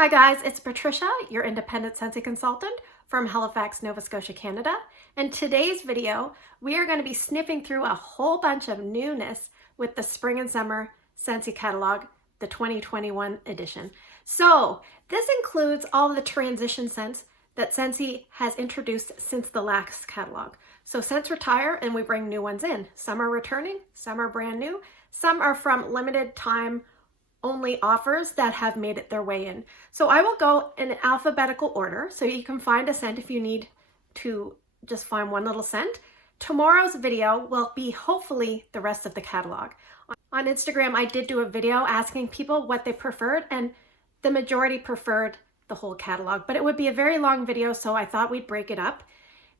Hi guys, it's Patricia, your independent Scentsy consultant from Halifax, Nova Scotia, Canada. In today's video, we are going to be sniffing through a whole bunch of newness with the Spring and Summer Scentsy catalog, the 2021 edition. So this includes all of the transition scents that Scentsy has introduced since the last catalog. So scents retire and we bring new ones in. Some are returning, some are brand new, some are from limited time only offers that have made it their way in. So I will go in alphabetical order so you can find a scent if you need to just find one little scent. Tomorrow's video will be hopefully the rest of the catalog. On Instagram, I did do a video asking people what they preferred, and the majority preferred the whole catalog, but it would be a very long video, so I thought we'd break it up.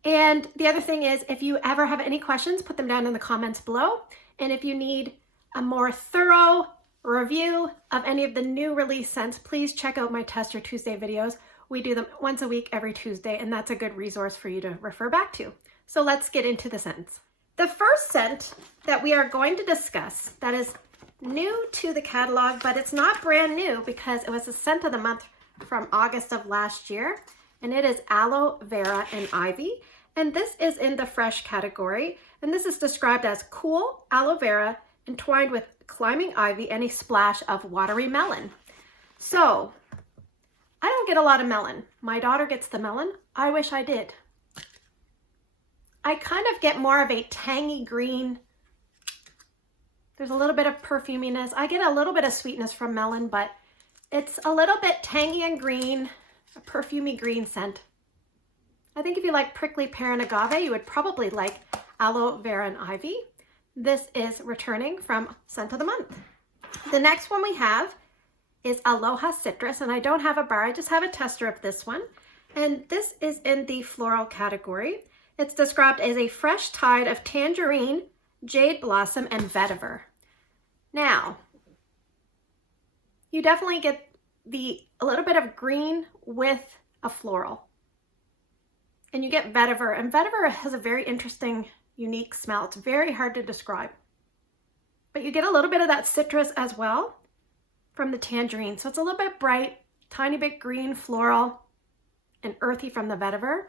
And the other thing is, if you ever have any questions, put them down in the comments below. And if you need a more thorough review of any of the new release scents, please check out my Tester Tuesday videos. We do them once a week every Tuesday, and that's a good resource for you to refer back to. So let's get into the scents. The first scent that we are going to discuss that is new to the catalog, but it's not brand new because it was a scent of the month from August of last year, and it is Aloe Vera and Ivy. And this is in the fresh category, and this is described as cool aloe vera entwined with climbing ivy and a splash of watery melon. So I don't get a lot of melon. My daughter gets the melon. I wish I did. I kind of get more of a tangy green. There's a little bit of perfuminess. I get a little bit of sweetness from melon, but it's a little bit tangy and green, a perfumey green scent. I think if you like prickly pear and agave, you would probably like aloe vera and ivy. This is returning from Scent of the Month. The next one we have is ALOHA Citrus, and I don't have a bar, I just have a tester of this one. And this is in the floral category. It's described as a fresh tide of tangerine, jade blossom, and vetiver. Now, you definitely get a little bit of green with a floral. And you get vetiver, and vetiver has a very interesting unique smell. It's very hard to describe, but you get a little bit of that citrus as well from the tangerine. So it's a little bit bright, tiny bit green, floral, and earthy from the vetiver.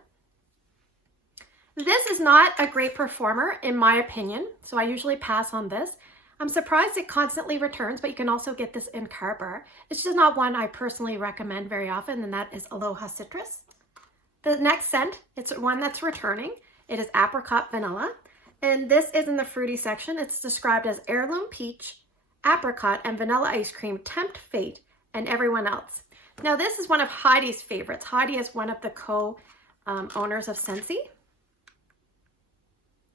This is not a great performer in my opinion, so I usually pass on this. I'm surprised it constantly returns, but you can also get this in car bar. It's just not one I personally recommend very often, and that is ALOHA Citrus. The next scent, it's one that's returning. It is Apricot Vanilla, and this is in the fruity section. It's described as heirloom peach, apricot, and vanilla ice cream tempt fate and everyone else. Now this is one of Heidi's favorites. Heidi is one of the co-owners of Scentsy.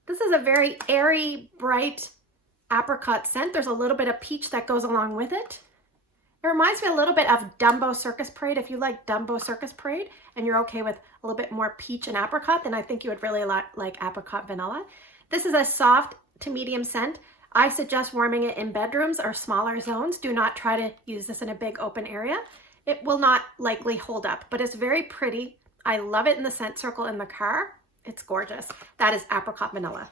This is a very airy, bright apricot scent. There's a little bit of peach that goes along with it. It reminds me a little bit of Dumbo Circus Parade. If you like Dumbo Circus Parade and you're okay with a little bit more peach and apricot, then I think you would really like Apricot Vanilla. This is a soft to medium scent. I suggest warming it in bedrooms or smaller zones. Do not try to use this in a big open area. It will not likely hold up, but it's very pretty. I love it in the scent circle in the car. It's gorgeous. That is Apricot Vanilla.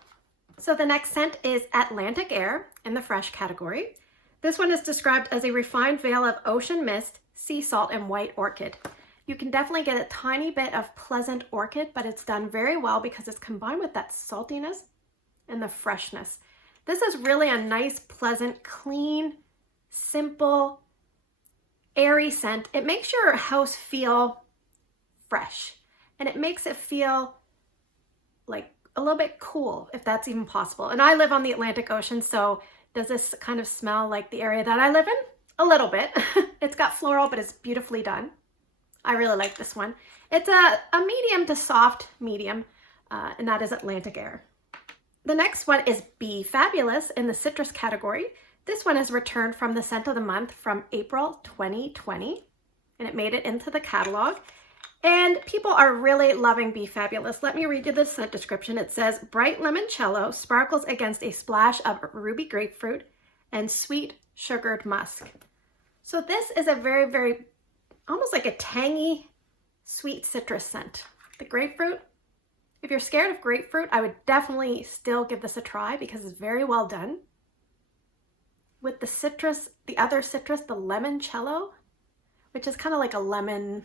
So the next scent is Atlantic Air in the fresh category. This one is described as a refined veil of ocean mist, sea salt, and white orchid. You can definitely get a tiny bit of pleasant orchid, but it's done very well because it's combined with that saltiness and the freshness. This is really a nice, pleasant, clean, simple, airy scent. It makes your house feel fresh, and it makes it feel like a little bit cool, if that's even possible. And I live on the Atlantic Ocean, so does this kind of smell like the area that I live in? A little bit. It's got floral, but it's beautifully done. I really like this one. It's a medium to soft medium, and that is Atlantic Air. The next one is Be Fabulous in the citrus category. This one is returned from the Scent of the Month from April 2020, and it made it into the catalog. And people are really loving Be Fabulous. Let me read you the scent description. It says, bright limoncello sparkles against a splash of ruby grapefruit and sweet sugared musk. So this is a very, very, almost like a tangy, sweet citrus scent. The grapefruit, if you're scared of grapefruit, I would definitely still give this a try because it's very well done. With the citrus, the other citrus, the limoncello, which is kind of like a lemon,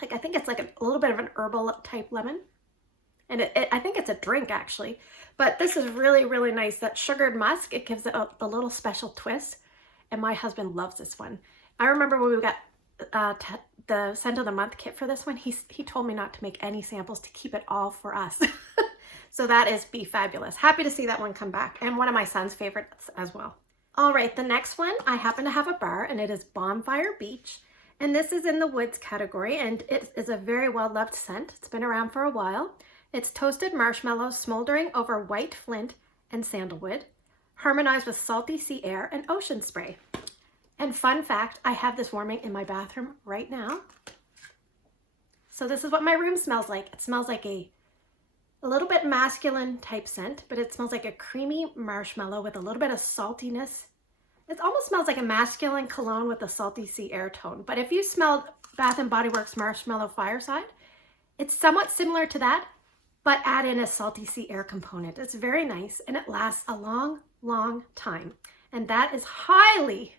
like I think it's like a little bit of an herbal type lemon. And I think it's a drink actually, but this is really, really nice. That sugared musk, it gives it a little special twist. And my husband loves this one. I remember when we got the scent of the month kit for this one, he told me not to make any samples, to keep it all for us. So that is Be Fabulous. Happy to see that one come back, and one of my son's favorites as well. All right, the next one, I happen to have a bar, and it is Bonfire Beach. And this is in the woods category, and it is a very well-loved scent. It's been around for a while. It's toasted marshmallow smoldering over white flint and sandalwood, harmonized with salty sea air and ocean spray. And fun fact, I have this warming in my bathroom right now. So this is what my room smells like. It smells like a little bit masculine type scent, but it smells like a creamy marshmallow with a little bit of saltiness. It almost smells like a masculine cologne with a salty sea air tone. But if you smelled Bath & Body Works Marshmallow Fireside, it's somewhat similar to that, but add in a salty sea air component. It's very nice, and it lasts a long, long time. And that is highly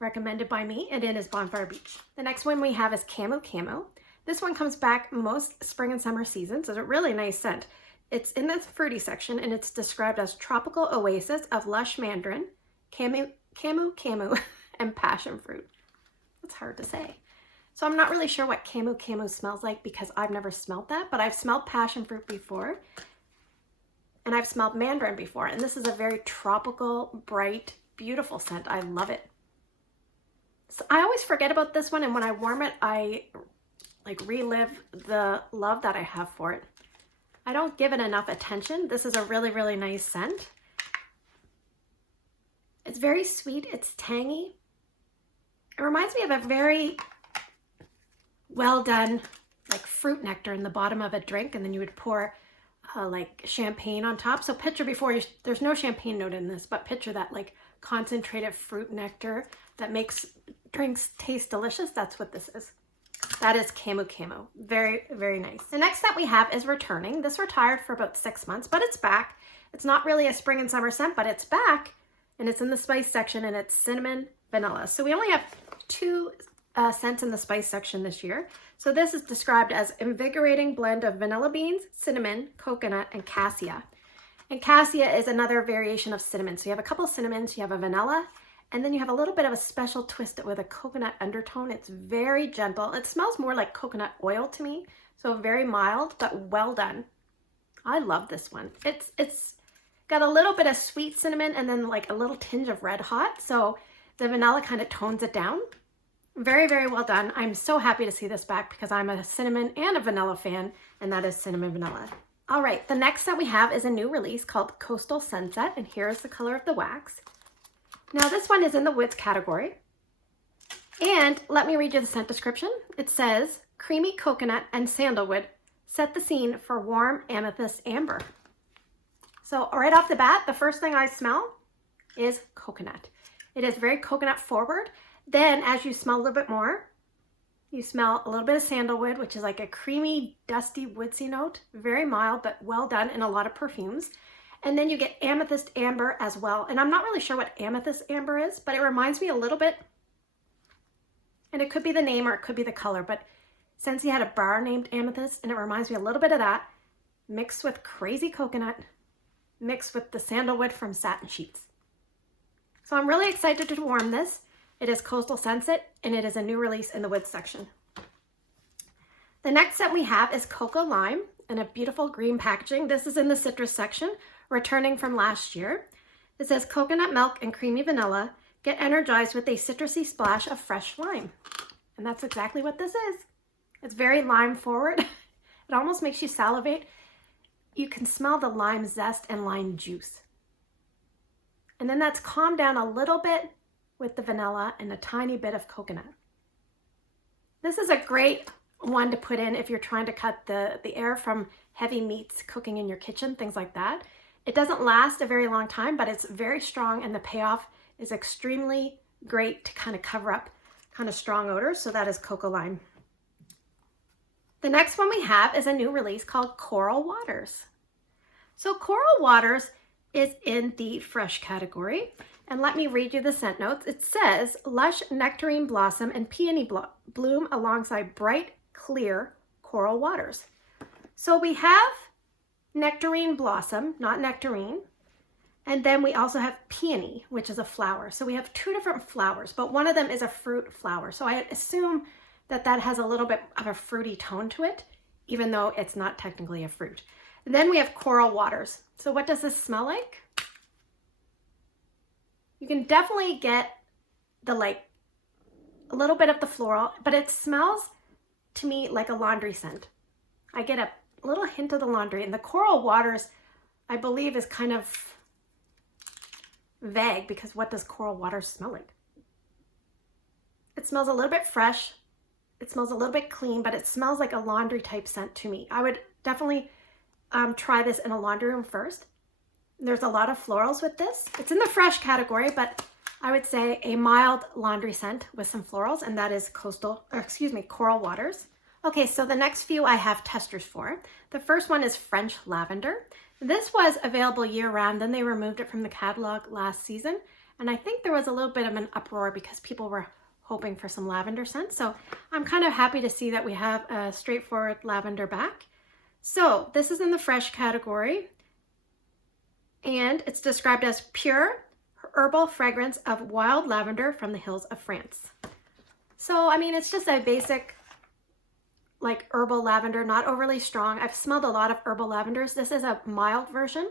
recommended by me, and it is Bonfire Beach. The next one we have is CAMU. This one comes back most spring and summer seasons. It's a really nice scent. It's in the fruity section, and it's described as tropical oasis of lush mandarin, CAMU, and passion fruit. It's hard to say. So I'm not really sure what CAMU smells like because I've never smelled that, but I've smelled passion fruit before, and I've smelled mandarin before, and this is a very tropical, bright, beautiful scent. I love it. So I always forget about this one, and when I warm it, I like relive the love that I have for it. I don't give it enough attention. This is a really, really nice scent. It's very sweet. It's tangy. It reminds me of a very well done like fruit nectar in the bottom of a drink, and then you would pour like champagne on top. So picture before there's no champagne note in this, but picture that like concentrated fruit nectar that makes drinks taste delicious. That's what this is. That is CAMU. Very, very nice. The next that we have is returning. This retired for about 6 months, but it's back. It's not really a spring and summer scent, but it's back, and it's in the spice section, and it's cinnamon vanilla. So we only have 2 scents in the spice section this year. So this is described as invigorating blend of vanilla beans, cinnamon, coconut, and cassia. And cassia is another variation of cinnamon. So you have a couple cinnamons, you have a vanilla, and then you have a little bit of a special twist with a coconut undertone. It's very gentle. It smells more like coconut oil to me. So very mild, but well done. I love this one. It's got a little bit of sweet cinnamon and then like a little tinge of red hot. So the vanilla kind of tones it down. Very, very well done. I'm so happy to see this back because I'm a cinnamon and a vanilla fan, and that is cinnamon vanilla. All right, the next that we have is a new release called Coastal Sunset, and here is the color of the wax. Now this one is in the woods category, and let me read you the scent description. It says, creamy coconut and sandalwood set the scene for warm amethyst amber. So right off the bat, the first thing I smell is coconut. It is very coconut forward. Then as you smell a little bit more, you smell a little bit of sandalwood, which is like a creamy, dusty, woodsy note. Very mild, but well done in a lot of perfumes. And then you get amethyst amber as well. And I'm not really sure what amethyst amber is, but it reminds me a little bit, and it could be the name or it could be the color, but Scentsy had a bar named Amethyst, and it reminds me a little bit of that, mixed with crazy coconut, mixed with the sandalwood from Satin Sheets. So I'm really excited to warm this. It is Coastal Sunset, and it is a new release in the woods section. The next scent we have is Cocoa Lime in a beautiful green packaging. This is in the citrus section, returning from last year. It says coconut milk and creamy vanilla. Get energized with a citrusy splash of fresh lime. And that's exactly what this is. It's very lime forward. It almost makes you salivate. You can smell the lime zest and lime juice. And then that's calmed down a little bit with the vanilla and a tiny bit of coconut. This is a great one to put in if you're trying to cut the air from heavy meats cooking in your kitchen, things like that. It doesn't last a very long time, but it's very strong, and the payoff is extremely great to kind of cover up kind of strong odors. So that is Cocoa Lime. The next one we have is a new release called Coral Waters. So Coral Waters is in the fresh category, And let me read you the scent notes. It says, lush nectarine blossom and peony bloom alongside bright, clear coral waters. So we have nectarine blossom, not nectarine. And then we also have peony, which is a flower. So we have two different flowers, but one of them is a fruit flower. So I assume that that has a little bit of a fruity tone to it, even though it's not technically a fruit. And then we have coral waters. So what does this smell like? You can definitely get the a little bit of the floral, but it smells to me like a laundry scent. I get a little hint of the laundry, and the coral waters, I believe, is kind of vague because what does coral water smell like? It smells a little bit fresh. It smells a little bit clean, but it smells like a laundry type scent to me. I would definitely try this in a laundry room first. There's a lot of florals with this. It's in the fresh category, but I would say a mild laundry scent with some florals, and that is coral waters. Okay, so the next few I have testers for. The first one is French lavender. This was available year-round, then they removed it from the catalog last season, and I think there was a little bit of an uproar because people were hoping for some lavender scent. So I'm kind of happy to see that we have a straightforward lavender back. So this is in the fresh category, and it's described as pure herbal fragrance of wild lavender from the hills of France. So, I mean, it's just a basic like herbal lavender, not overly strong. I've smelled a lot of herbal lavenders. This is a mild version.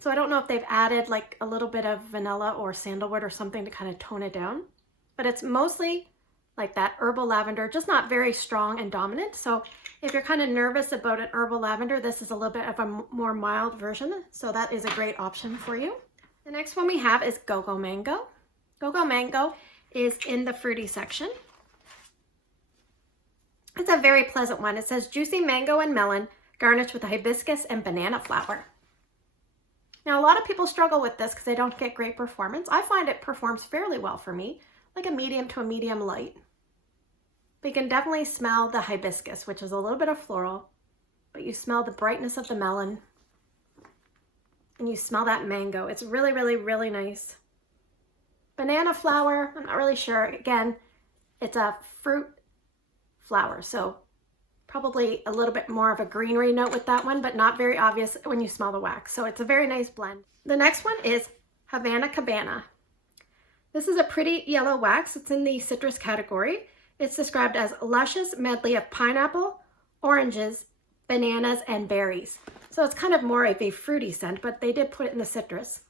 So I don't know if they've added like a little bit of vanilla or sandalwood or something to kind of tone it down, but it's mostly like that herbal lavender, just not very strong and dominant. So if you're kind of nervous about an herbal lavender, this is a little bit of a more mild version. So that is a great option for you. The next one we have is Go-Go Mango. Go-Go Mango is in the fruity section. It's a very pleasant one. It says juicy mango and melon garnished with a hibiscus and banana flower. Now, a lot of people struggle with this because they don't get great performance. I find it performs fairly well for me, like a medium to a medium light. But you can definitely smell the hibiscus, which is a little bit of floral, but you smell the brightness of the melon and you smell that mango. It's really, really, really nice. Banana flower, I'm not really sure. Again, it's a fruit flower, so probably a little bit more of a greenery note with that one, but not very obvious when you smell the wax. So it's a very nice blend. The next one is Havana CABANA. This is a pretty yellow wax. It's in the citrus category. It's described as luscious medley of pineapple, oranges, bananas, and berries. So it's kind of more of a fruity scent, but they did put it in the citrus.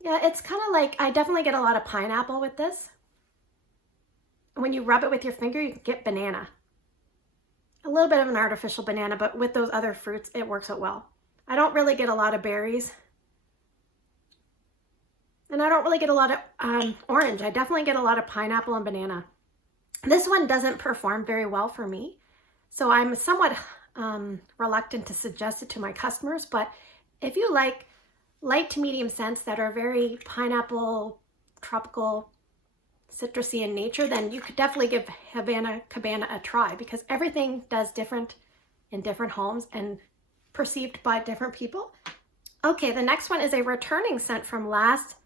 Yeah, it's kind of like, I definitely get a lot of pineapple with this. When you rub it with your finger, you can get banana. A little bit of an artificial banana, but with those other fruits, it works out well. I don't really get a lot of berries. And I don't really get a lot of orange. I definitely get a lot of pineapple and banana. This one doesn't perform very well for me, so I'm somewhat reluctant to suggest it to my customers. But if you like light to medium scents that are very pineapple, tropical, citrusy in nature, then you could definitely give Havana CABANA a try, because everything does different in different homes and perceived by different people. Okay, the next one is a returning scent from last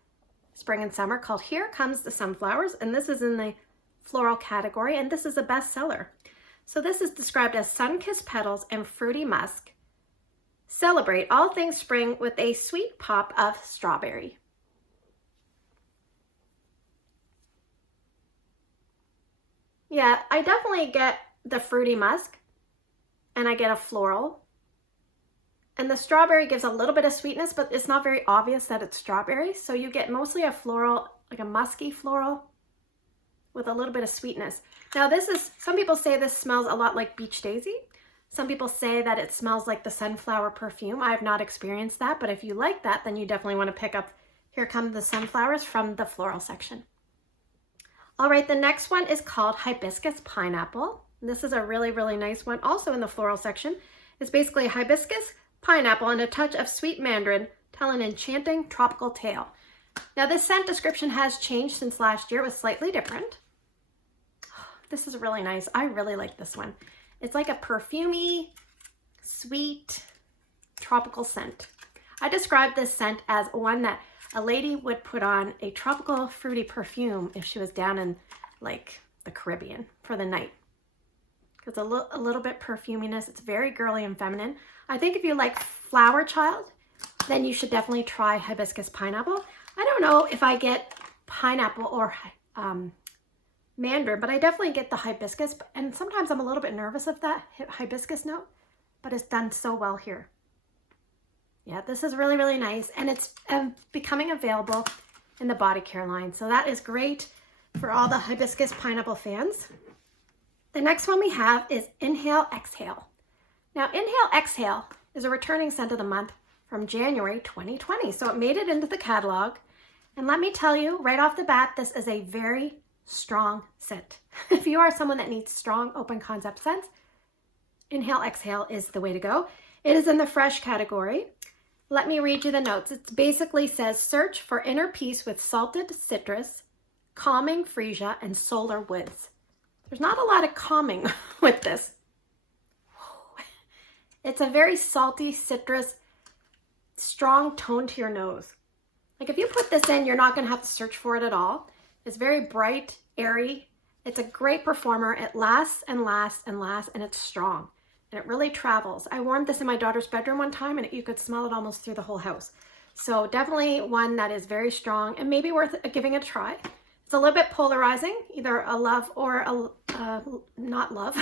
spring and summer called Here Comes the Sunflowers, and this is in the floral category, and this is a bestseller. So this is described as sun-kissed petals and fruity musk. Celebrate all things spring with a sweet pop of strawberry. Yeah, I definitely get the fruity musk, and I get a floral. And the strawberry gives a little bit of sweetness, but it's not very obvious that it's strawberry. So you get mostly a floral, like a musky floral with a little bit of sweetness. Now this is, some people say this smells a lot like beach daisy. Some people say that it smells like the sunflower perfume. I have not experienced that, but if you like that, then you definitely want to pick up Here Come the Sunflowers from the floral section. All right, the next one is called Hibiscus Pineapple. This is a really, really nice one, also in the floral section. It's basically hibiscus, pineapple, and a touch of sweet mandarin, tell an enchanting tropical tale. Now this scent description has changed since last year. It was slightly different. This is really nice. I really like this one. It's like a perfumey, sweet, tropical scent. I describe this scent as one that a lady would put on a tropical fruity perfume if she was down in like the Caribbean for the night. It's a little bit perfuminess. It's very girly and feminine. I think if you like flower child, then you should definitely try hibiscus pineapple. I don't know if I get pineapple or mandarin, but I definitely get the hibiscus. And sometimes I'm a little bit nervous of that hibiscus note, but it's done so well here. Yeah, this is really, really nice. And it's becoming available in the body care line. So that is great for all the hibiscus pineapple fans. The next one we have is Inhale Exhale. Now, Inhale Exhale is a returning scent of the month from January 2020. So it made it into the catalog. And let me tell you right off the bat, this is a very strong scent. If you are someone that needs strong open concept scents, Inhale Exhale is the way to go. It is in the fresh category. Let me read you the notes. It basically says, search for inner peace with salted citrus, calming freesia, and solar woods. There's not a lot of calming with this. It's a very salty citrus, strong tone to your nose. Like if you put this in, you're not going to have to search for it at all. It's very bright, airy. It's a great performer. It lasts and lasts and lasts, and it's strong. And it really travels. I warmed this in my daughter's bedroom one time, and you could smell it almost through the whole house. So definitely one that is very strong and maybe worth giving it a try. It's a little bit polarizing, either a love or a not love,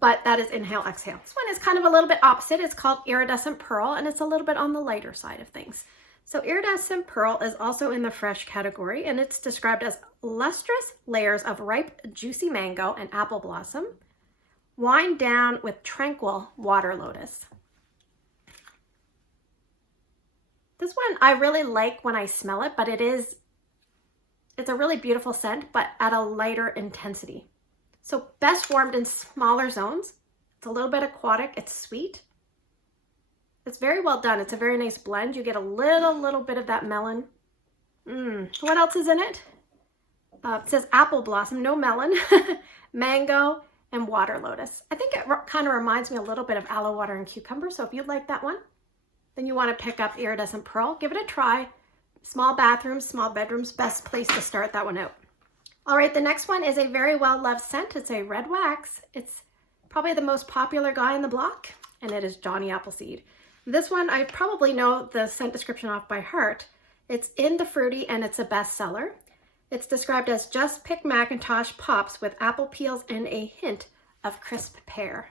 but that is Inhale Exhale. This one is kind of a little bit opposite. It's called Iridescent Pearl, and it's a little bit on the lighter side of things. So Iridescent Pearl is also in the fresh category, and it's described as lustrous layers of ripe, juicy mango and apple blossom, wind down with tranquil water lotus. This one I really like when I smell it, but it's a really beautiful scent, but at a lighter intensity. So best warmed in smaller zones. It's a little bit aquatic. It's sweet. It's very well done. It's a very nice blend. You get a little bit of that melon. What else is in it? It says apple blossom, no melon, mango, and water lotus. I think it kind of reminds me a little bit of aloe water and cucumber. So if you like that one, then you want to pick up Iridescent Pearl. Give it a try. Small bathrooms, small bedrooms, best place to start that one out. All right, the next one is a very well-loved scent. It's a red wax. It's probably the most popular guy in the block, and it is Johnny Appleseed. This one, I probably know the scent description off by heart. It's in the fruity, and it's a bestseller. It's described as just pick Macintosh pops with apple peels and a hint of crisp pear.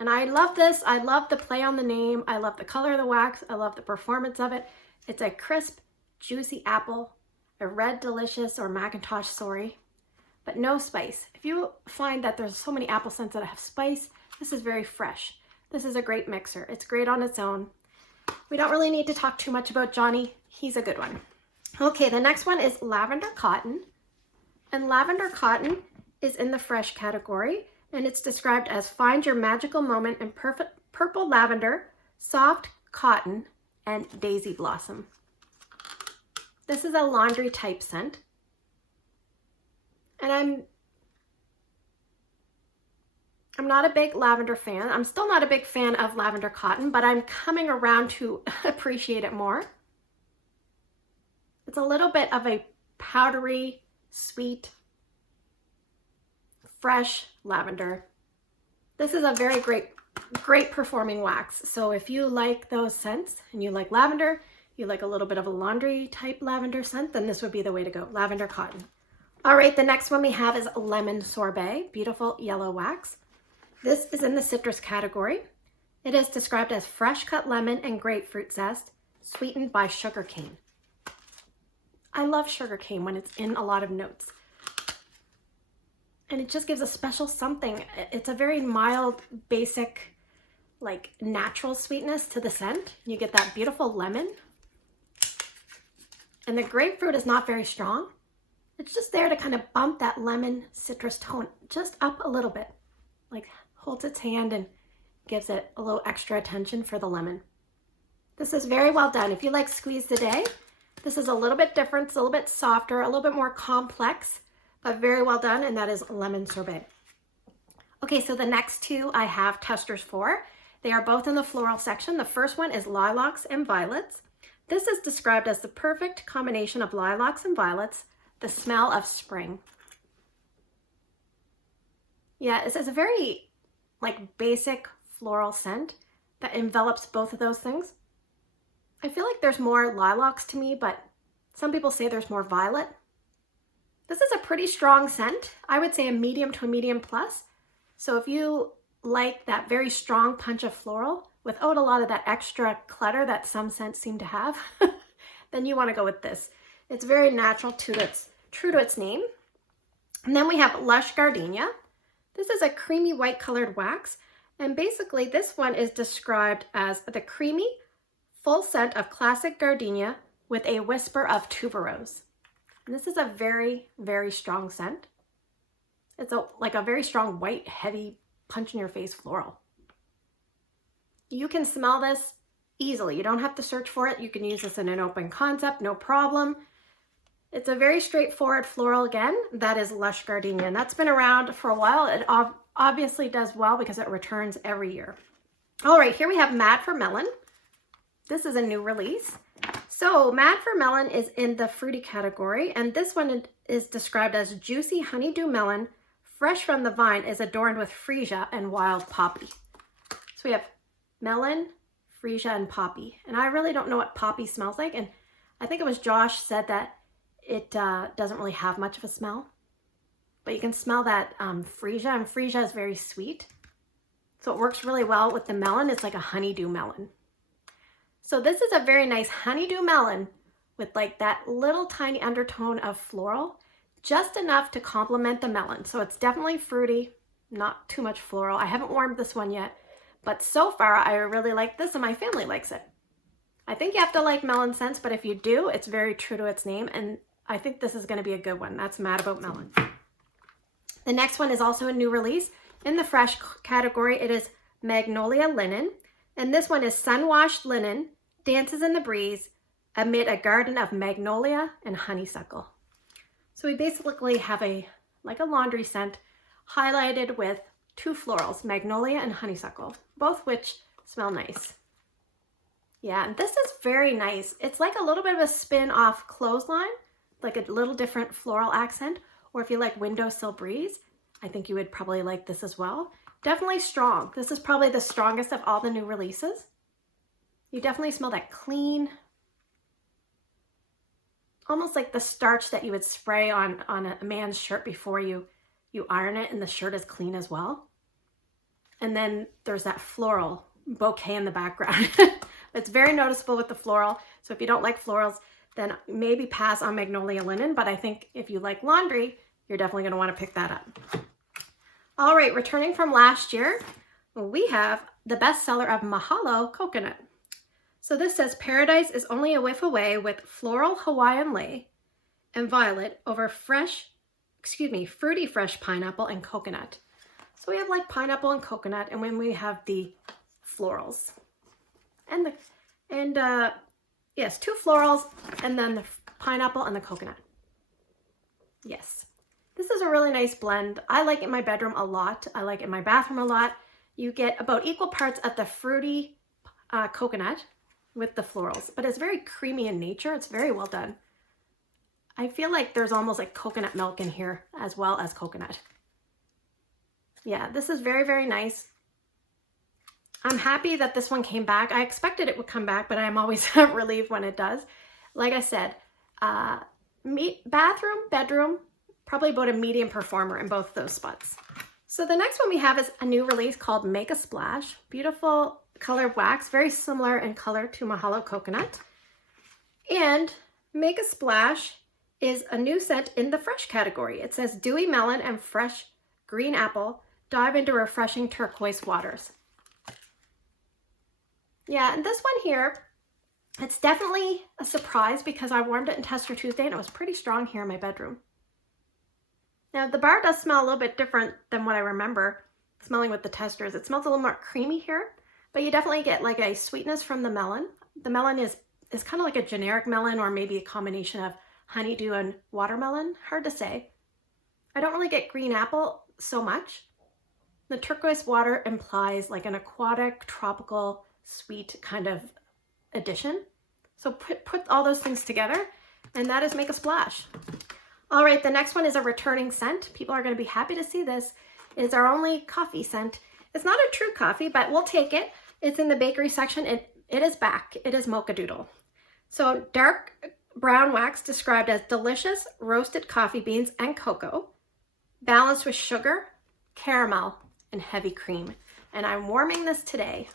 And I love this. I love the play on the name. I love the color of the wax. I love the performance of it. It's a crisp, juicy apple, a red delicious or Macintosh sorry, but no spice. If you find that there's so many apple scents that have spice, this is very fresh. This is a great mixer. It's great on its own. We don't really need to talk too much about Johnny. He's a good one. Okay, the next one is Lavender Cotton. And Lavender Cotton is in the fresh category, and it's described as find your magical moment in perfect purple lavender, soft cotton, and daisy blossom. This is a laundry type scent. And I'm not a big lavender fan. I'm still not a big fan of Lavender Cotton, but I'm coming around to appreciate it more. It's a little bit of a powdery, sweet, fresh lavender. This is a very great performing wax. So if you like those scents and you like lavender, you like a little bit of a laundry type lavender scent, then this would be the way to go, Lavender Cotton. All right, the next one we have is Lemon Sorbet, beautiful yellow wax. This is in the citrus category. It is described as fresh cut lemon and grapefruit zest, sweetened by sugarcane. I love sugarcane when it's in a lot of notes. And it just gives a special something. It's a very mild, basic, like natural sweetness to the scent. You get that beautiful lemon. And the grapefruit is not very strong. It's just there to kind of bump that lemon citrus tone just up a little bit. Like holds its hand and gives it a little extra attention for the lemon. This is very well done. If you like Squeeze the Day, this is a little bit different. It's a little bit softer, a little bit more complex, but very well done, and that is Lemon Sorbet. Okay, so the next two I have testers for. They are both in the floral section. The first one is Lilacs and Violets. This is described as the perfect combination of lilacs and violets, the smell of spring. Yeah, it's a very like basic floral scent that envelops both of those things. I feel like there's more lilacs to me, but some people say there's more violet. This is a pretty strong scent. I would say a medium to a medium plus. So if you like that very strong punch of floral without a lot of that extra clutter that some scents seem to have, then you want to go with this. It's very natural true to its name. And then we have Lush Gardenia. This is a creamy white colored wax. And basically this one is described as the creamy, full scent of classic gardenia with a whisper of tuberose. And this is a very, very strong scent. It's like a very strong white, heavy, punch in your face floral. You can smell this easily. You don't have to search for it. You can use this in an open concept, no problem. It's a very straightforward floral again. That is Lush Gardenia, and that's been around for a while. It obviously does well because it returns every year. All right, here we have Mad for Melon. This is a new release. So Mad for Melon is in the fruity category, and this one is described as juicy honeydew melon, fresh from the vine, is adorned with freesia and wild poppy. So we have melon, freesia, and poppy. And I really don't know what poppy smells like, and I think it was Josh said that it doesn't really have much of a smell. But you can smell that freesia, and freesia is very sweet. So it works really well with the melon. It's like a honeydew melon. So this is a very nice honeydew melon with like that little tiny undertone of floral, just enough to complement the melon. So it's definitely fruity, not too much floral. I haven't warmed this one yet, but so far I really like this and my family likes it. I think you have to like melon scents, but if you do, it's very true to its name, and I think this is going to be a good one. That's Mad About Melon. The next one is also a new release. In the fresh category, it is Magnolia Linen. And this one is sun-washed linen, dances in the breeze amid a garden of magnolia and honeysuckle. So we basically have like a laundry scent highlighted with two florals, magnolia and honeysuckle, both which smell nice. Yeah, and this is very nice. It's like a little bit of a spin off Clothesline, like a little different floral accent, or if you like Windowsill Breeze, I think you would probably like this as well. Definitely strong. This is probably the strongest of all the new releases. You definitely smell that clean, almost like the starch that you would spray on a man's shirt before you iron it, and the shirt is clean as well. And then there's that floral bouquet in the background. It's very noticeable with the floral. So if you don't like florals, then maybe pass on Magnolia Linen. But I think if you like laundry, you're definitely going to want to pick that up. All right, returning from last year, we have the bestseller of Mahalo Coconut. So this says paradise is only a whiff away with floral Hawaiian lei and violet over fruity fresh pineapple and coconut. So we have like pineapple and coconut, and when we have the florals. Yes, two florals, and then the pineapple and the coconut. Yes. This is a really nice blend. I like it in my bedroom a lot. I like it in my bathroom a lot. You get about equal parts of the fruity coconut with the florals, but it's very creamy in nature. It's very well done. I feel like there's almost like coconut milk in here as well as coconut. Yeah, this is very, very nice. I'm happy that this one came back. I expected it would come back, but I'm always relieved when it does. Like I said, bathroom, bedroom, probably about a medium performer in both those spots. So the next one we have is a new release called Make a Splash. Beautiful colored wax, very similar in color to Mahalo Coconut. And Make a Splash is a new scent in the fresh category. It says dewy melon and fresh green apple dive into refreshing turquoise waters. Yeah, and this one here, it's definitely a surprise because I warmed it in Tester Tuesday and it was pretty strong here in my bedroom. Now the bar does smell a little bit different than what I remember smelling with the testers. It smells a little more creamy here, but you definitely get like a sweetness from the melon. The melon is kind of like a generic melon, or maybe a combination of honeydew and watermelon. Hard to say. I don't really get green apple so much. The turquoise water implies like an aquatic, tropical, sweet kind of addition. So put all those things together, and that is make a splash. All right, the next one is a returning scent. People are going to be happy to see this. It is our only coffee scent. It's not a true coffee, but we'll take it. It's in the bakery section. It is back. It is Mocha Doodle. So dark brown wax described as delicious roasted coffee beans and cocoa, balanced with sugar, caramel, and heavy cream. And I'm warming this today.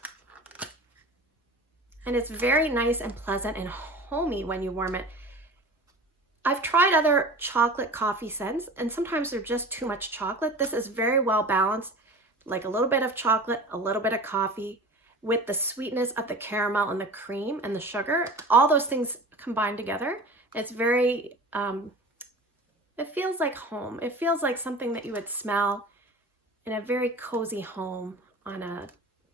And it's very nice and pleasant and homey when you warm it. I've tried other chocolate coffee scents, and sometimes they're just too much chocolate. This is very well balanced, like a little bit of chocolate, a little bit of coffee, with the sweetness of the caramel and the cream and the sugar. All those things combined together. It's very, it feels like home. It feels like something that you would smell in a very cozy home on a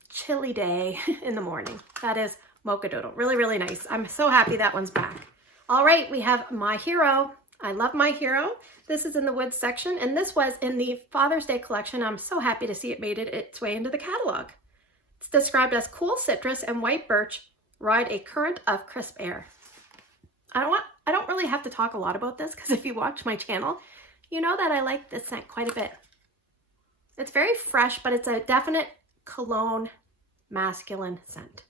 chilly day in the morning. That is Mocha Doodle. Really, really nice. I'm so happy that one's back. All right, we have My Hero. I love My Hero. This is in the wood section, and this was in the Father's Day collection. I'm so happy to see it made its way into the catalog. It's described as cool citrus and white birch ride a current of crisp air. I don't really have to talk a lot about this, because if you watch my channel, you know that I like this scent quite a bit. It's very fresh, but it's a definite cologne masculine scent.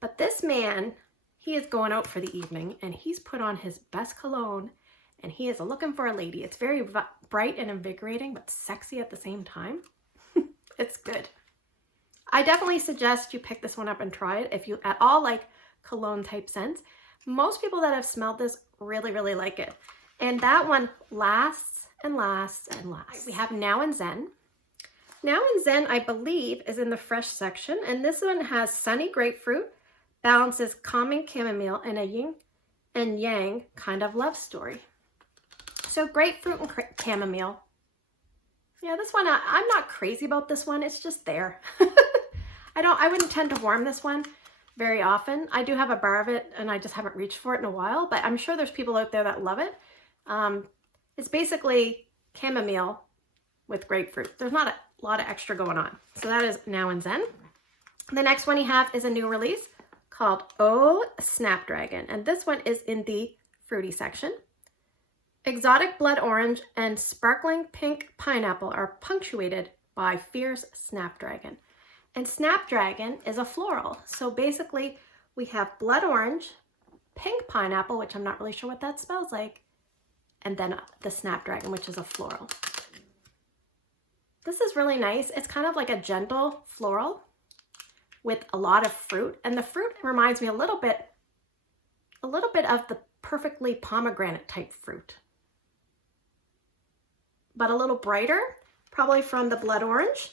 But this man, he is going out for the evening, and he's put on his best cologne, and he is looking for a lady. It's very bright and invigorating, but sexy at the same time. It's good. I definitely suggest you pick this one up and try it if you at all like cologne type scents. Most people that have smelled this really, really like it. And that one lasts and lasts and lasts. We have Now and Zen. Now and Zen, I believe, is in the fresh section, and this one has sunny grapefruit, balances calming chamomile, and a yin and yang kind of love story. So grapefruit and chamomile. Yeah, this one, I'm not crazy about this one. It's just there. I wouldn't tend to warm this one very often. I do have a bar of it, and I just haven't reached for it in a while, but I'm sure there's people out there that love it. It's basically chamomile with grapefruit. There's not a lot of extra going on. So that is Now and Zen. The next one you have is a new release called Oh Snapdragon, and this one is in the fruity section. Exotic blood orange and sparkling pink pineapple are punctuated by fierce snapdragon. And snapdragon is a floral. So basically we have blood orange, pink pineapple, which I'm not really sure what that smells like, and then the snapdragon, which is a floral. This is really nice. It's kind of like a gentle floral with a lot of fruit, and the fruit reminds me a little bit of the perfectly pomegranate type fruit, but a little brighter, probably from the blood orange.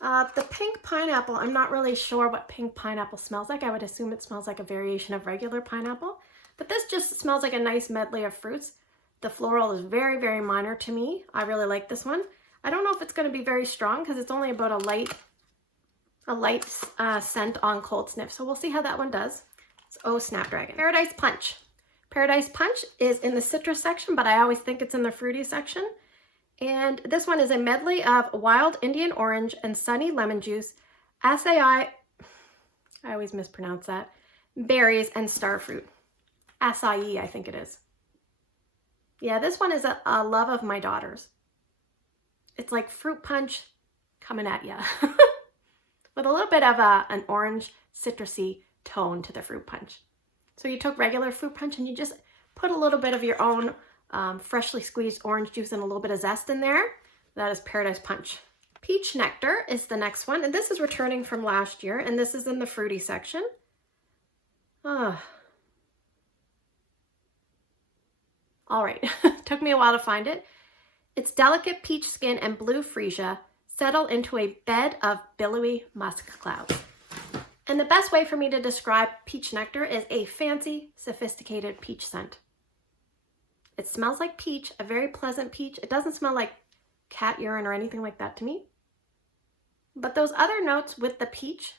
The pink pineapple, I'm not really sure what pink pineapple smells like. I would assume it smells like a variation of regular pineapple, but this just smells like a nice medley of fruits. The floral is very, very minor to me. I really like this one. I don't know if it's going to be very strong because it's only about a light scent on cold sniff. So we'll see how that one does. It's Oh Snapdragon. Paradise Punch. Paradise Punch is in the citrus section, but I always think it's in the fruity section. And this one is a medley of wild Indian orange and sunny lemon juice, acai, I always mispronounce that, berries, and starfruit. Acai, I think it is. Yeah, this one is a love of my daughter's. It's like fruit punch coming at you. With a little bit of an orange citrusy tone to the fruit punch. So you took regular fruit punch and you just put a little bit of your own freshly squeezed orange juice and a little bit of zest in there. That is Paradise Punch. Peach Nectar is the next one, and this is returning from last year, and this is in the fruity section. All right, took me a while to find it. Its delicate peach skin and blue freesia settle into a bed of billowy musk clouds. And the best way for me to describe peach nectar is a fancy, sophisticated peach scent. It smells like peach, a very pleasant peach. It doesn't smell like cat urine or anything like that to me. But those other notes with the peach,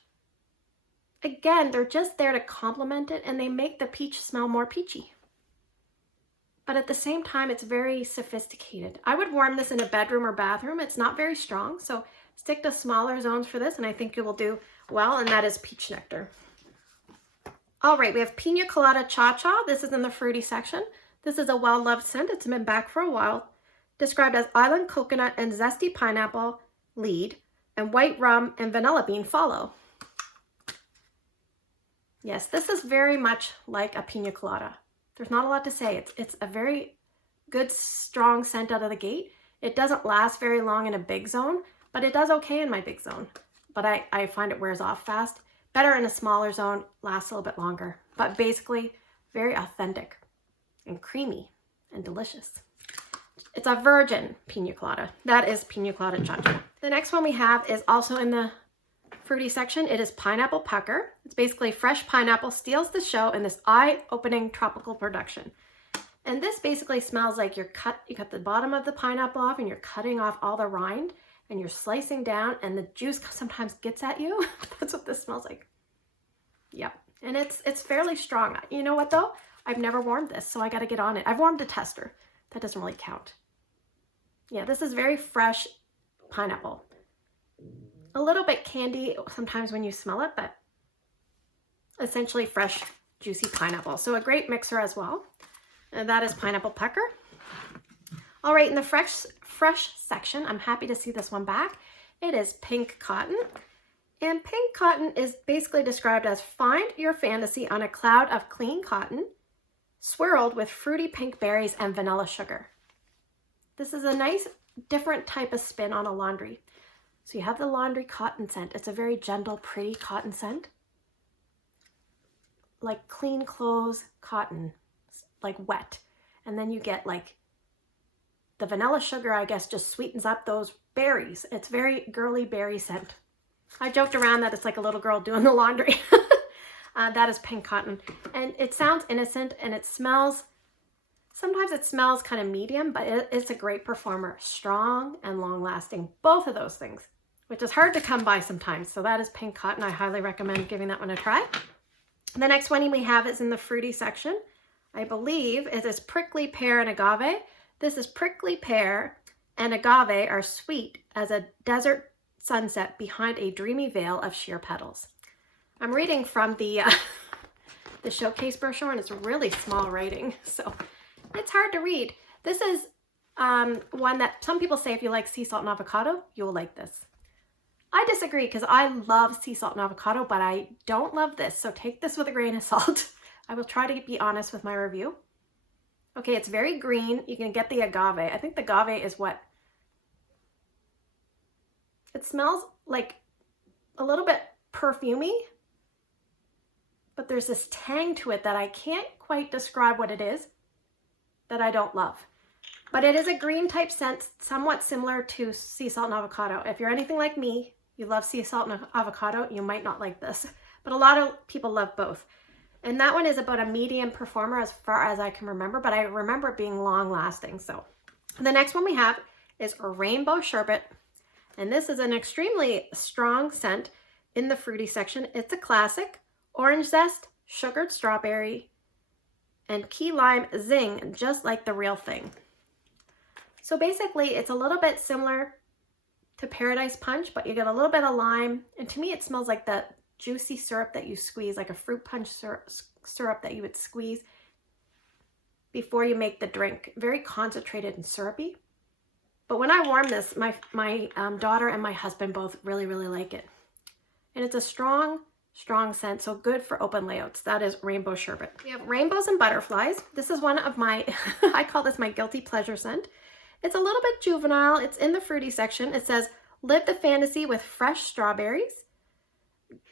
again, they're just there to complement it, and they make the peach smell more peachy. But at the same time, it's very sophisticated. I would warm this in a bedroom or bathroom. It's not very strong, so stick to smaller zones for this, and I think you will do well, and that is Peach Nectar. All right, we have Pina Colada Cha-Cha. This is in the fruity section. This is a well-loved scent. It's been back for a while. Described as island coconut and zesty pineapple lead, and white rum and vanilla bean follow. Yes, this is very much like a Pina Colada. There's not a lot to say. It's a very good, strong scent out of the gate. It doesn't last very long in a big zone, but it does okay in my big zone. But I find it wears off fast. Better in a smaller zone, lasts a little bit longer. But basically, very authentic and creamy and delicious. It's a virgin Pina Colada. That is Pina Colada Cha-Cha. The next one we have is also in the fruity section. It is Pineapple Pucker. It's basically fresh pineapple steals the show in this eye-opening tropical production. And this basically smells like you cut the bottom of the pineapple off and you're cutting off all the rind and you're slicing down and the juice sometimes gets at you. That's what this smells like. Yep. And it's fairly strong. You know what though? I've never warmed this, so I got to get on it. I've warmed a tester. That doesn't really count. Yeah, this is very fresh pineapple. A little bit candy sometimes when you smell it, but essentially fresh, juicy pineapple. So a great mixer as well. And that is Pineapple Pucker. All right, in the fresh section, I'm happy to see this one back. It is Pink Cotton. And Pink Cotton is basically described as find your fantasy on a cloud of clean cotton, swirled with fruity pink berries and vanilla sugar. This is a nice, different type of spin on a laundry. So you have the laundry cotton scent. It's a very gentle, pretty cotton scent. Like clean clothes cotton, like wet. And then you get like the vanilla sugar, I guess, just sweetens up those berries. It's very girly berry scent. I joked around that it's like a little girl doing the laundry. That is Pink Cotton. And it sounds innocent and it smells, sometimes it smells kind of medium, but it's a great performer. Strong and long lasting, both of those things, which is hard to come by sometimes. So that is Pink Cotton. I highly recommend giving that one a try. The next one we have is in the fruity section. I believe it is Prickly Pear and Agave. This is prickly pear and agave are sweet as a desert sunset behind a dreamy veil of sheer petals. I'm reading from the showcase brochure and it's really small writing, so it's hard to read. This is one that some people say if you like sea salt and avocado, you will like this. I disagree because I love sea salt and avocado, but I don't love this, so take this with a grain of salt. I will try to be honest with my review. Okay, it's very green. You can get the agave. I think the agave is what? It smells like a little bit perfumey, but there's this tang to it that I can't quite describe what it is, that I don't love. But it is a green type scent, somewhat similar to sea salt and avocado. If you're anything like me, you love sea salt and avocado, you might not like this. But a lot of people love both. And that one is about a medium performer as far as I can remember, but I remember it being long lasting. So the next one we have is a Rainbow Sherbet. And this is an extremely strong scent in the fruity section. It's a classic. Orange zest, sugared strawberry, and key lime zing, just like the real thing. So basically, it's a little bit similar to Paradise Punch, but you get a little bit of lime. And to me, it smells like the juicy syrup that you squeeze, like a fruit punch syrup that you would squeeze before you make the drink. Very concentrated and syrupy. But when I warm this, my daughter and my husband both really, really like it. And it's a strong scent, so good for open layouts. That is Rainbow Sherbet. We have Rainbows and Butterflies. This is one of my, I call this my guilty pleasure scent. It's a little bit juvenile. It's in the fruity section. It says, live the fantasy with fresh strawberries,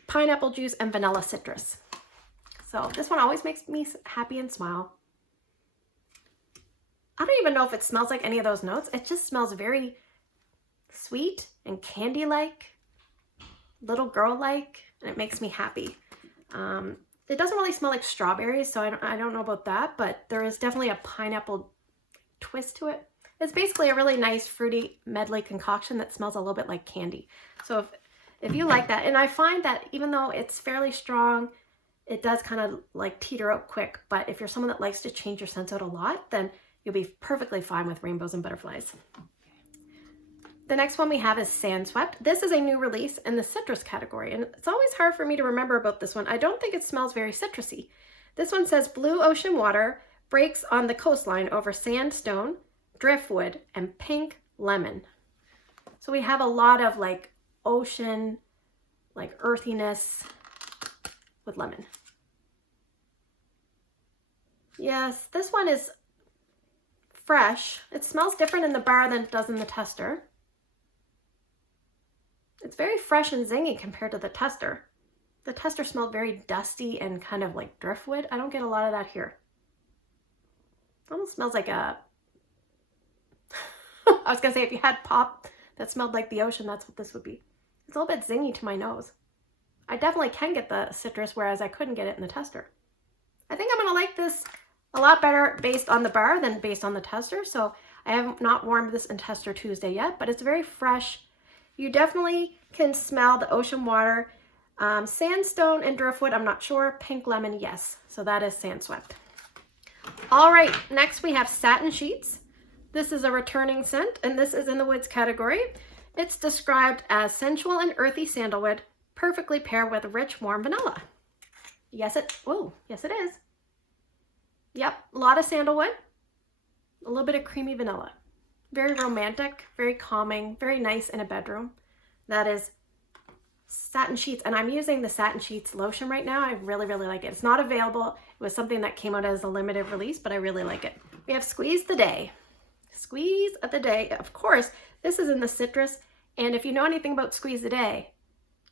pineapple juice, and vanilla citrus. So this one always makes me happy and smile. I don't even know if it smells like any of those notes. It just smells very sweet and candy-like, little girl-like, and it makes me happy. It doesn't really smell like strawberries, so I don't know about that, but there is definitely a pineapple twist to it. It's basically a really nice fruity medley concoction that smells a little bit like candy. So if you like that, and I find that even though it's fairly strong, it does kind of like teeter out quick, but if you're someone that likes to change your scents out a lot, then you'll be perfectly fine with Rainbows and Butterflies. The next one we have is Sand Swept. This is a new release in the citrus category, and it's always hard for me to remember about this one. I don't think it smells very citrusy. This one says blue ocean water breaks on the coastline over sandstone, driftwood, and pink lemon. So we have a lot of like ocean, like earthiness with lemon. Yes, this one is fresh. It smells different in the bar than it does in the tester. It's very fresh and zingy compared to the tester. The tester smelled very dusty and kind of like driftwood. I don't get a lot of that here. It almost smells like a, I was gonna say if you had pop that smelled like the ocean, that's what this would be. It's a little bit zingy to my nose. I definitely can get the citrus, whereas I couldn't get it in the tester. I think I'm gonna like this a lot better based on the bar than based on the tester. So I have not warmed this in Tester Tuesday yet, but it's very fresh. You definitely can smell the ocean water. Sandstone and driftwood, I'm not sure. Pink lemon, yes. So that is Sand Swept. All right, next we have Satin Sheets. This is a returning scent, and this is in the woods category. It's described as sensual and earthy sandalwood, perfectly paired with rich, warm vanilla. Yes, it is. Yep, a lot of sandalwood, a little bit of creamy vanilla. Very romantic, very calming, very nice in a bedroom. That is Satin Sheets, and I'm using the Satin Sheets lotion right now. I really, really like it. It's not available. It was something that came out as a limited release, but I really like it. We have Squeeze the Day. Squeeze of the Day. Of course, this is in the citrus, and if you know anything about Squeeze the Day,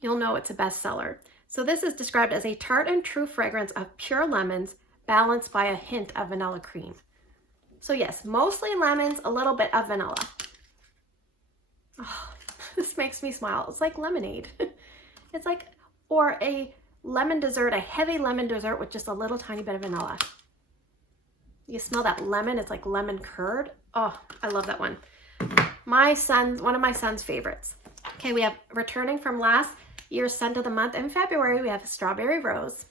you'll know it's a bestseller. So this is described as a tart and true fragrance of pure lemons, balanced by a hint of vanilla cream. So yes, mostly lemons, a little bit of vanilla. Oh, this makes me smile. It's like lemonade. It's like, or a lemon dessert, a heavy lemon dessert with just a little tiny bit of vanilla. You smell that lemon, it's like lemon curd. Oh, I love that one. One of my son's favorites. Okay, we have returning from last year's scent of the month in February, we have Strawberry Rose.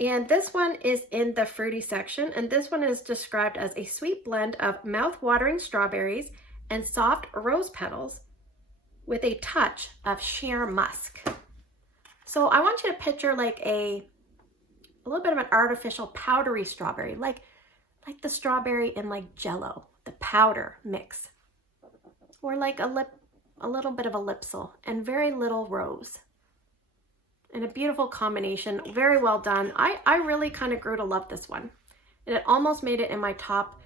And this one is in the fruity section, and this one is described as a sweet blend of mouth-watering strawberries and soft rose petals with a touch of sheer musk. So I want you to picture like a little bit of an artificial powdery strawberry, like the strawberry in like Jell-O, the powder mix, or like a little bit of a lipsil and very little rose. And a beautiful combination, very well done. I really kind of grew to love this one. And it almost made it in my top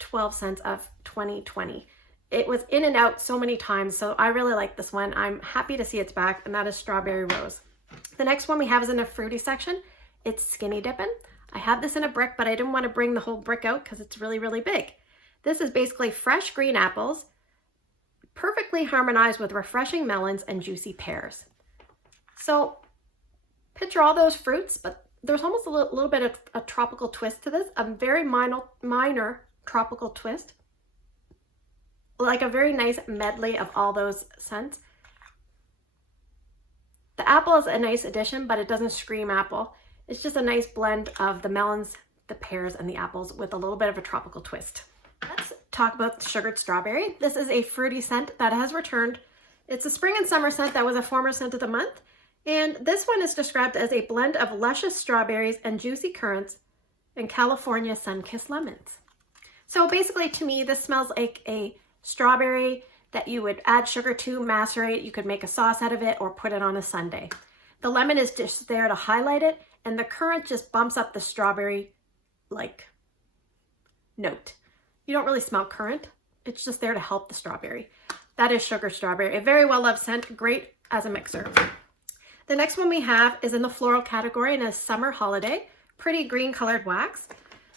12 scents of 2020. It was in and out so many times, so I really like this one. I'm happy to see it's back, and that is Strawberry Rose. The next one we have is in the fruity section. It's Skinny Dippin'. I have this in a brick, but I didn't want to bring the whole brick out because it's really, really big. This is basically fresh green apples, perfectly harmonized with refreshing melons and juicy pears. So picture all those fruits, but there's almost a little bit of a tropical twist to this, a very minor tropical twist. Like a very nice medley of all those scents. The apple is a nice addition, but it doesn't scream apple. It's just a nice blend of the melons, the pears, and the apples with a little bit of a tropical twist. Let's talk about Sugared Strawberry. This is a fruity scent that has returned. It's a spring and summer scent that was a former scent of the month. And this one is described as a blend of luscious strawberries and juicy currants and California sun-kissed lemons. So basically to me, this smells like a strawberry that you would add sugar to, macerate. You could make a sauce out of it or put it on a sundae. The lemon is just there to highlight it, and the currant just bumps up the strawberry like note. You don't really smell currant. It's just there to help the strawberry. That is Sugared Strawberry, a very well-loved scent, great as a mixer. The next one we have is in the floral category and is Summer Holiday, pretty green colored wax.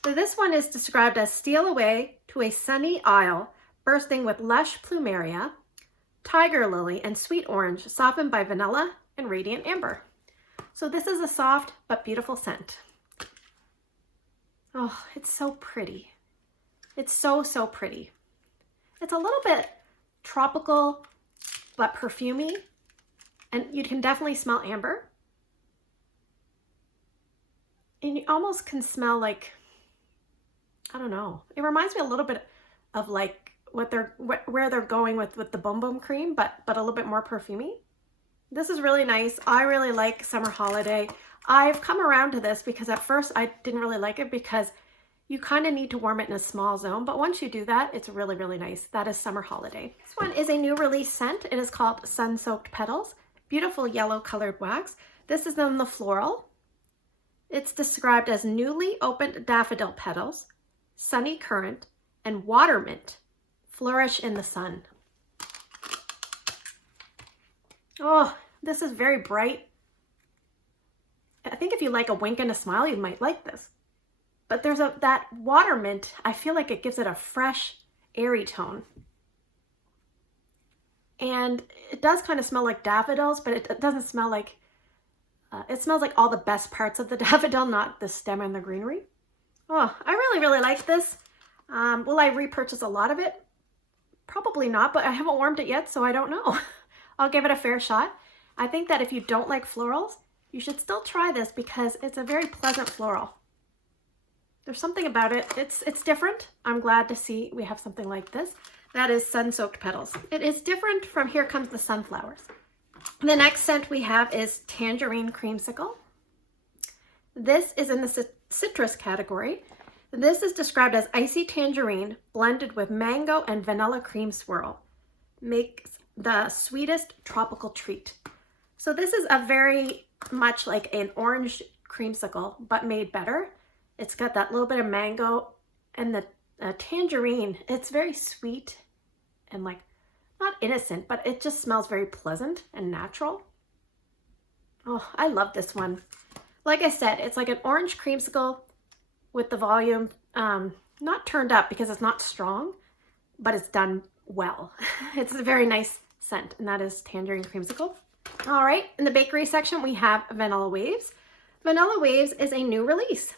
So this one is described as steal away to a sunny isle bursting with lush plumeria, tiger lily, and sweet orange, softened by vanilla and radiant amber. So this is a soft but beautiful scent. Oh, it's so pretty. It's so, so pretty. It's a little bit tropical but perfumey, and you can definitely smell amber. And you almost can smell like, I don't know, it reminds me a little bit of like where they're going with the Boom Boom cream, but a little bit more perfumey. This is really nice. I really like Summer Holiday. I've come around to this because at first I didn't really like it because you kind of need to warm it in a small zone, but once you do that, it's really, really nice. That is Summer Holiday. This one is a new release scent. It is called Sun-Soaked Petals. Beautiful yellow colored wax. This is in the floral. It's described as newly opened daffodil petals, sunny currant, and water mint flourish in the sun. Oh, this is very bright. I think if you like a wink and a smile, you might like this. But there's that water mint, I feel like it gives it a fresh, airy tone. And it does kind of smell like daffodils, but it doesn't smell like, it smells like all the best parts of the daffodil, not the stem and the greenery. Oh, I really, really like this. Will I repurchase a lot of it? Probably not, but I haven't warmed it yet, so I don't know. I'll give it a fair shot. I think that if you don't like florals, you should still try this because it's a very pleasant floral. There's something about it. It's different. I'm glad to see we have something like this. That is Sun-Soaked Petals. It is different from Here Comes the Sunflowers. The next scent we have is Tangerine Creamsicle. This is in the citrus category. This is described as icy tangerine blended with mango and vanilla cream swirl. Makes the sweetest tropical treat. So this is a very much like an orange creamsicle, but made better. It's got that little bit of mango and the tangerine. It's very sweet and like not innocent, but it just smells very pleasant and natural. Oh, I love this one. Like I said, it's like an orange creamsicle with the volume not turned up because it's not strong, but it's done well. It's a very nice scent, and that is Tangerine Creamsicle. All right, in the bakery section, we have Vanilla Waves. Vanilla Waves is a new release.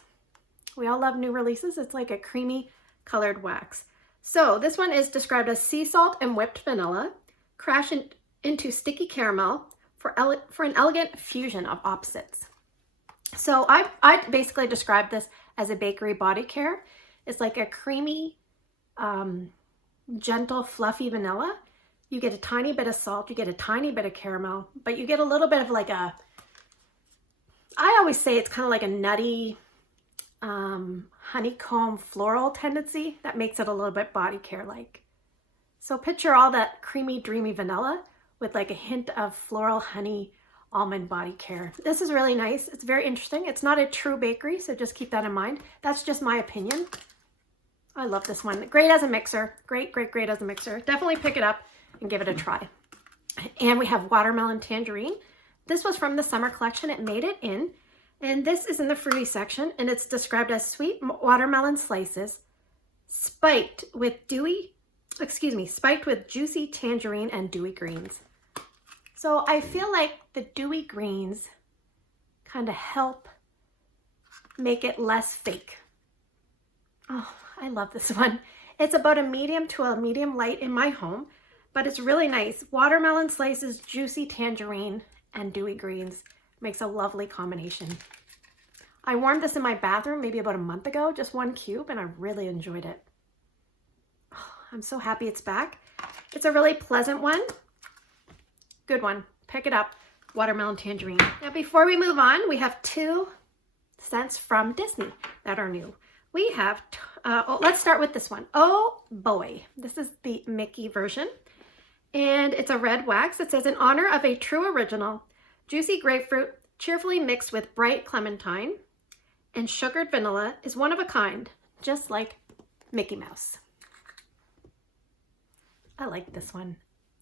We all love new releases. It's like a creamy colored wax. So this one is described as sea salt and whipped vanilla, crash into sticky caramel for an elegant fusion of opposites. So I basically describe this as a bakery body care. It's like a creamy, gentle, fluffy vanilla. You get a tiny bit of salt, you get a tiny bit of caramel, but you get a little bit of like I always say it's kind of like a nutty, honeycomb floral tendency that makes it a little bit body care like. So picture all that creamy, dreamy vanilla with like a hint of floral honey almond body care. This is really nice. It's very interesting. It's not a true bakery, so just keep that in mind. That's just my opinion. I love this one. Great as a mixer. Great, great, great as a mixer. Definitely pick it up and give it a try. And we have Watermelon Tangerine. This was from the summer collection. It made it in. And this is in the fruity section, and it's described as sweet watermelon slices spiked with juicy tangerine and dewy greens. So I feel like the dewy greens kind of help make it less fake. Oh, I love this one. It's about a medium to a medium light in my home, but it's really nice. Watermelon slices, juicy tangerine, and dewy greens. Makes a lovely combination. I warmed this in my bathroom maybe about a month ago, just one cube, and I really enjoyed it. Oh, I'm so happy it's back. It's a really pleasant one. Good one. Pick it up. Watermelon Tangerine. Now before we move on, we have two scents from Disney that are new. We have, let's start with this one. Oh boy. This is the Mickey version. And it's a red wax. It says, in honor of a true original, juicy grapefruit, cheerfully mixed with bright clementine and sugared vanilla, is one of a kind, just like Mickey Mouse. I like this one.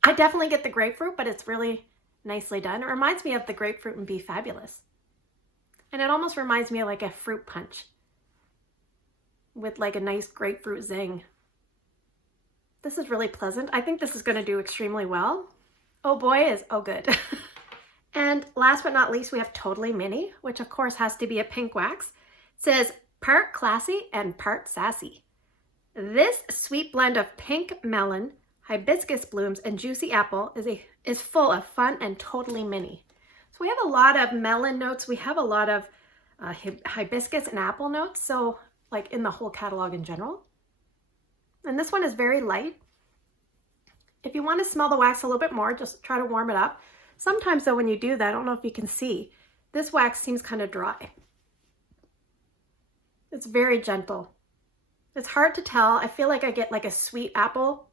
I definitely get the grapefruit, but it's really nicely done. It reminds me of the grapefruit and Be Fabulous. And it almost reminds me of like a fruit punch with like a nice grapefruit zing. This is really pleasant. I think this is going to do extremely well. Oh boy, is oh good. And last but not least, we have Totally Mini, which of course has to be a pink wax. It says part classy and part sassy. This sweet blend of pink melon, hibiscus blooms, and juicy apple is full of fun and totally mini. So we have a lot of melon notes. We have a lot of hibiscus and apple notes. So like in the whole catalog in general. And this one is very light. If you want to smell the wax a little bit more, just try to warm it up. Sometimes though, when you do that, I don't know if you can see, this wax seems kind of dry. It's very gentle. It's hard to tell. I feel like I get like a sweet apple.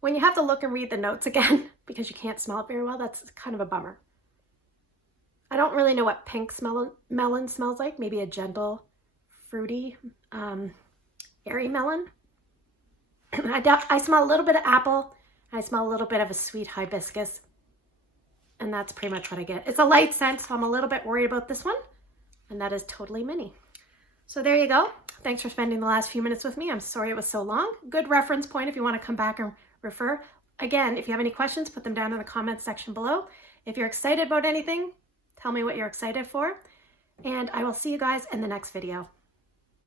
When you have to look and read the notes again because you can't smell it very well, that's kind of a bummer. I don't really know what pink melon smells like. Maybe a gentle, fruity, airy melon. I smell a little bit of apple. I smell a little bit of a sweet hibiscus. And that's pretty much what I get. It's a light scent, so I'm a little bit worried about this one. And that is totally Minnie. So there you go. Thanks for spending the last few minutes with me. I'm sorry it was so long. Good reference point if you want to come back and refer. Again, if you have any questions, put them down in the comments section below. If you're excited about anything, tell me what you're excited for. And I will see you guys in the next video.